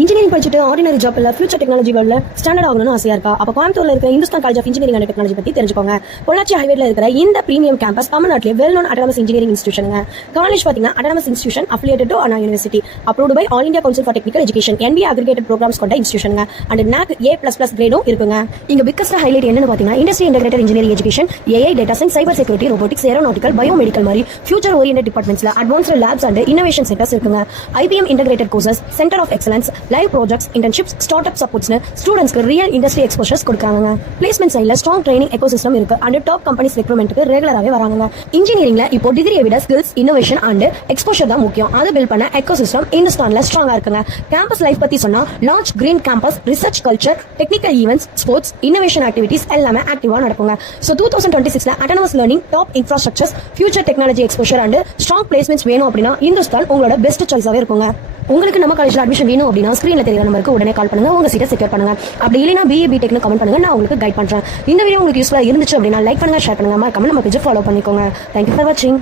Engineering படிச்சுட்டு ordinary job இல்ல future technology வேர்ல்ட்ல ஸ்டாண்டர்ட் ஆகணும்னு ஆசையா இருக்கா? அப்ப கோயம்புத்தூர்ல இருக்கிற Hindustan College of Engineering and Technology பத்தி தெரிஞ்சுக்கோங்க. பொள்ளாச்சி ஹைவேல இருக்கிற இந்த பிரீமியம் கேம்பஸ் தமிழ்நாட்டிலே வெல் நோன் அட்டானமஸ் இன்ஜினியரிங் இன்ஸ்டிடியூஷனுங்க. காலேஜ் பாத்தீங்கன்னா autonomous institution affiliated to Anna University, approved by All India Council for Technical Education, NBA accredited programs கொண்ட இன்ஸ்டிடியூஷனுங்க. அண்ட் NAC A++ கிரேடும் இருக்குங்க. இங்க பிக்கஸ்ட் ஹைலைட் என்னன்னு பாத்தீங்கன்னா industry integrated engineering education, AI, data science, cyber security, robotics, aeronautical, biomedical மாதிரி future oriented டிபார்ட்மெண்ட்ஸ்ல advanced labs and innovation centres இருக்குங்க. IBM integrated courses, centre of excellence, live projects, internships, start up சப்போர்ட்ஸ்னு ஸ்டூடெண்ட்ஸ்க்கு real industry exposures கொடுக்குறாங்க. Placement சைட்ல strong training ecosystem இருக்கு and top companies ரெக்ரூட்மெண்ட்க்கு ரெகுலராகவே வராங்க. இன்ஜினியரிங்ல இப்போ டிகிரியை விட ஸ்கில்ஸ், இன்னோவேஷன் அண்ட் எக்ஸ்போஷர் தான் முக்கியம். அதை பில்ட் பண்ண எக்கோசிஸ்டம் இந்துஸ்தான்ல ஸ்ட்ராங்கா இருக்குங்க. கேம்பஸ் லைஃப் பத்தி சொன்னா large green campus, research culture, technical events, sports, innovation activities எல்லாமே ஆக்டிவா நடக்குங்க. ஸோ 2026ல autonomous learning, top infrastructures, future technology exposure and strong placements வேணும் அப்படின்னா இந்துஸ்தான் உங்களோட பெஸ்ட் சாய்ஸாவே இருக்குங்க. உங்களுக்கு நம்ம காலேஜ்ல அட்மிஷன் வேணும் அப்படின்னா ஸ்கிரீன்ல தெரியுற நம்பருக்கு உடனே கால் பண்ணுங்க, உங்க சீட்டை செக்யூர் பண்ணுங்க. அப்படி இல்லைனா BA BTechனு கமெண்ட் பண்ணுங்க, நான் உங்களுக்கு கைட் பண்றேன். இந்த வீடியோ உங்களுக்கு யூஸ்ஃபுல்லா இருந்துச்சு அப்படின்னா லைக் பண்ணுங்க, ஷேர் பண்ணுங்க, மறக்காம நம்ம பேஜை ஃபாலோ பண்ணிக்கோங்க. தேங்க்யூ ஃபார் வாட்சிங்.